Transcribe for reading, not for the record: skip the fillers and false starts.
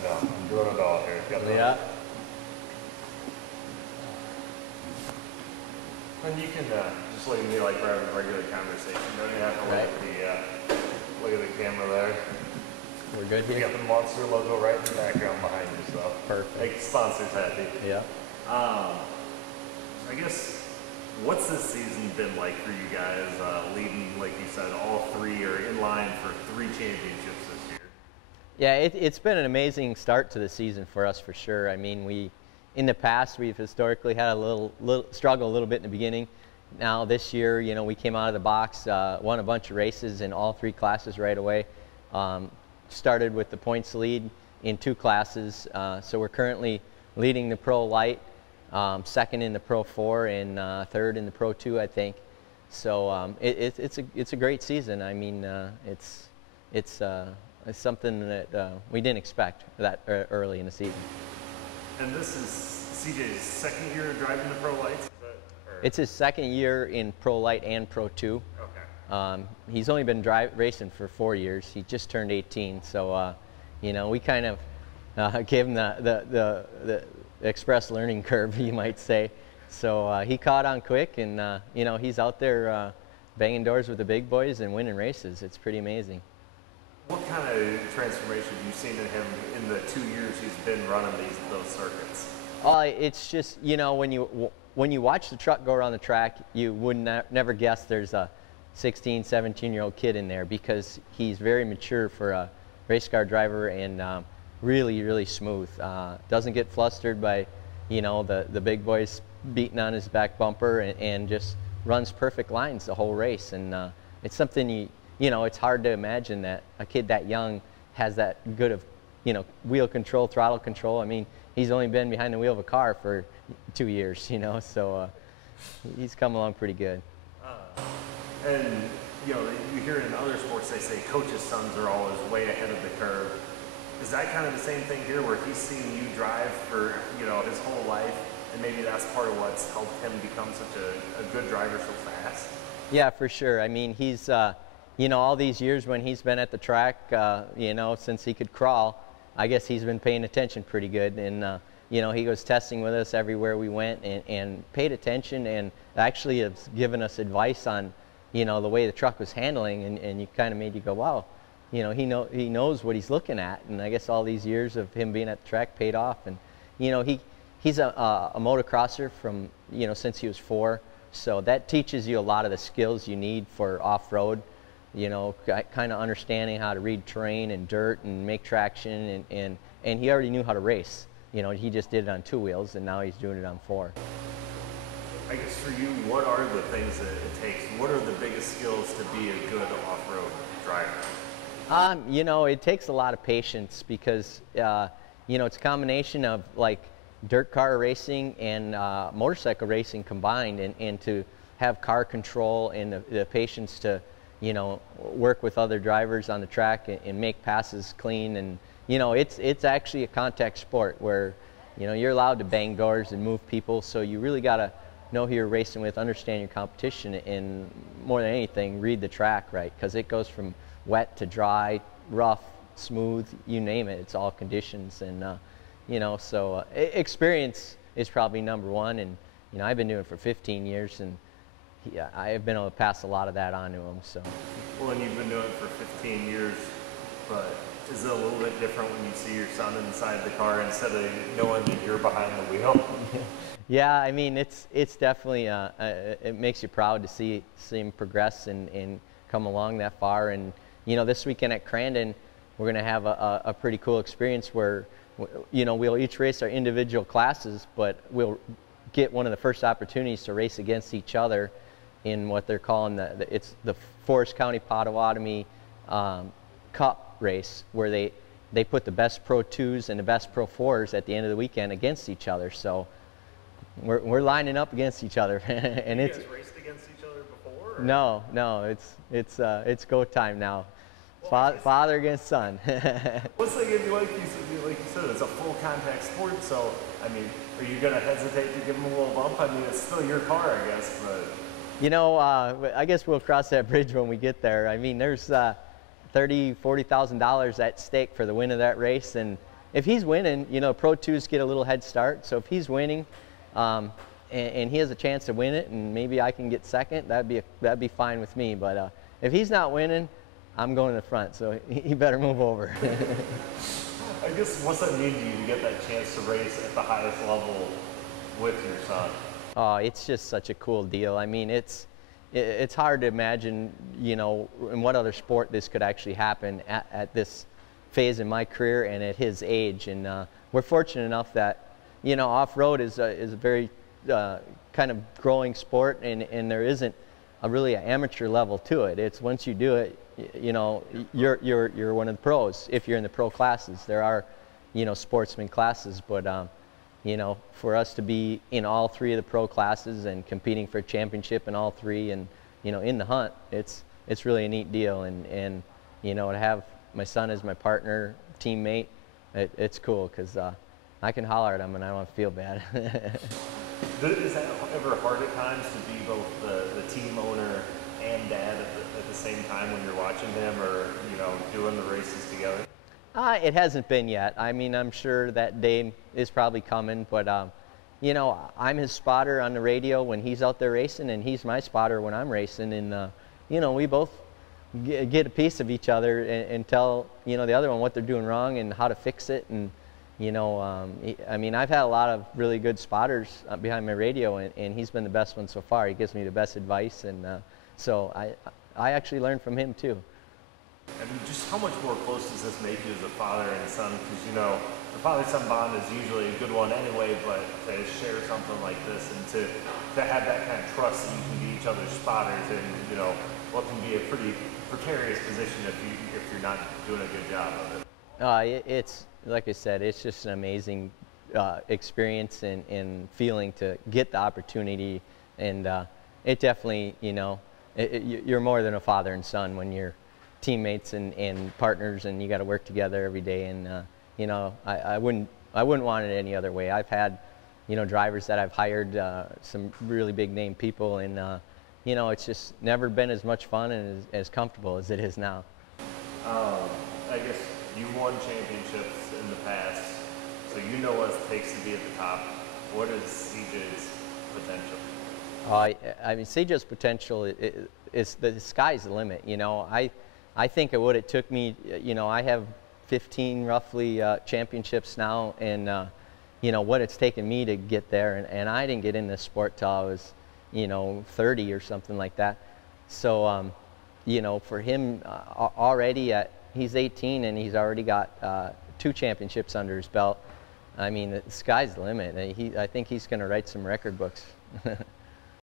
I know. I'm doing it all here. Yeah. And you can just leave me like we're having a regular conversation. Don't even have to look at the camera there. We're good here. We got the Monster logo right in the background behind you, so perfect. Make the sponsors happy. Yeah. I guess, what's this season been like for you guys? Leading, like you said, all three are in line for 3 championships this year. Yeah, it's been an amazing start to the season for us for sure. I mean, in the past we've historically had a little struggle a little bit in the beginning. Now this year, you know, we came out of the box, won a bunch of races in all 3 classes right away. Started with the points lead in 2 classes, so we're currently leading the Pro Light, 2nd in the Pro 4, and 3rd in the Pro 2, I think. So it's a great season. I mean, it's something that we didn't expect that early in the season. And this is CJ's 2nd year driving the Pro Lights? It's his 2nd year in Pro Light and Pro 2. Okay. He's only been racing for 4 years. He just turned 18, so you know, we kind of gave him the express learning curve, you might say. So he caught on quick, and you know, he's out there banging doors with the big boys and winning races. It's pretty amazing. What kind of transformation have you seen in him in the 2 years he's been running those circuits? It's just, you know, when you watch the truck go around the track, you would never guess there's a 16, 17-year-old kid in there, because he's very mature for a race car driver, and really, really smooth. Doesn't get flustered by, you know, the big boys beating on his back bumper, and just runs perfect lines the whole race. And it's something you know, it's hard to imagine that a kid that young has that good of, you know, wheel control, throttle control. I mean, he's only been behind the wheel of a car for 2 years, you know, so he's come along pretty good. And, you know, you hear it in other sports, they say coaches' sons are always way ahead of the curve. Is that kind of the same thing here, where he's seen you drive for, you know, his whole life, and maybe that's part of what's helped him become such a good driver so fast? Yeah, for sure. I mean, he's, you know, all these years when he's been at the track, you know, since he could crawl, I guess he's been paying attention pretty good. And, you know, he was testing with us everywhere we went, and paid attention, and actually has given us advice on, you know, the way the truck was handling, and you kind of made you go, wow, you know, he knows what he's looking at. And I guess all these years of him being at the track paid off. And, you know, he's a motocrosser from, you know, since he was 4. So that teaches you a lot of the skills you need for off-road, you know, kind of understanding how to read terrain and dirt and make traction, and he already knew how to race. You know, he just did it on 2 wheels, and now he's doing it on 4. I guess for you, what are the things that it takes? What are the biggest skills to be a good off-road driver? You know, it takes a lot of patience, because, you know, it's a combination of like dirt car racing and motorcycle racing combined, and to have car control and the patience to, you know, work with other drivers on the track and make passes clean. And, you know, it's actually a contact sport where, you know, you're allowed to bang doors and move people, so you really got to know who you're racing with, understand your competition, and more than anything, read the track right, because it goes from wet to dry, rough, smooth, you name it. It's all conditions. And you know, so experience is probably #1. And, you know, I've been doing it for 15 years, and I have been able to pass a lot of that on to him. So. Well, and you've been doing it for 15 years, but is it a little bit different when you see your son inside the car instead of knowing that you're behind the wheel? Yeah, I mean, it's definitely, it makes you proud to see him progress and come along that far. And, you know, this weekend at Crandon, we're going to have a pretty cool experience where, you know, we'll each race our individual classes, but we'll get one of the first opportunities to race against each other in what they're calling it's the Forest County Potawatomi Cup race, where they put the best Pro 2s and the best Pro 4s at the end of the weekend against each other. So we're lining up against each other. And you guys raced against each other before? Or? No, it's go time now. Well, father against son. What's it gonna be like you said, it's a full contact sport, so I mean, are you gonna hesitate to give him a little bump? I mean, it's still your car, I guess, but. You know, I guess we'll cross that bridge when we get there. I mean, there's $30,000, $40,000 at stake for the win of that race, and if he's winning, you know, Pro 2s get a little head start. So if he's winning, and he has a chance to win it, and maybe I can get second, that'd be fine with me. But if he's not winning, I'm going to the front. So he better move over. I guess what's that mean to you to get that chance to race at the highest level with your son? Oh, it's just such a cool deal. I mean, it's hard to imagine, you know, in what other sport this could actually happen at this phase in my career and at his age. And we're fortunate enough that, you know, off-road is a very kind of growing sport, and there isn't really an amateur level to it. It's once you do it, you know, you're one of the pros. If you're in the pro classes, there are, you know, sportsman classes, but you know, for us to be in all three of the pro classes and competing for a championship in all three, and you know, in the hunt, it's really a neat deal. And you know, to have my son as my partner, teammate, it's cool because I can holler at him and I don't feel bad. Is that ever hard at times to be both the team owner and dad at the same time when you're watching him, or you know, doing the races together? It hasn't been yet. I mean, I'm sure that day is probably coming, but you know, I'm his spotter on the radio when he's out there racing, and he's my spotter when I'm racing, and you know, we both get a piece of each other and tell, you know, the other one what they're doing wrong and how to fix it. And you know, I mean, I've had a lot of really good spotters behind my radio, and he's been the best one so far. He gives me the best advice, and so I actually learned from him too. I mean, just how much more close does this make you as a father and son? Because, you know, the father-son bond is usually a good one anyway, but to share something like this and to have that kind of trust that you can be each other's spotters in, you know, what can be a pretty precarious position if you're not doing a good job of it. It's, like I said, it's just an amazing experience and feeling to get the opportunity, and it definitely, you know, you're more than a father and son when you're teammates and partners, and you got to work together every day. And you know, I wouldn't want it any other way. I've had, you know, drivers that I've hired, some really big name people, and you know, it's just never been as much fun and as comfortable as it is now. I guess you've won championships in the past, so you know what it takes to be at the top. What is CJ's potential? I mean, CJ's potential is the sky's the limit. You know, I think of what it took me. You know, I have 15 roughly championships now, and you know, what it's taken me to get there, and I didn't get in this sport till I was, you know, 30 or something like that. So you know, for him already he's 18 and he's already got 2 championships under his belt. I mean, the sky's the limit. I think he's going to write some record books.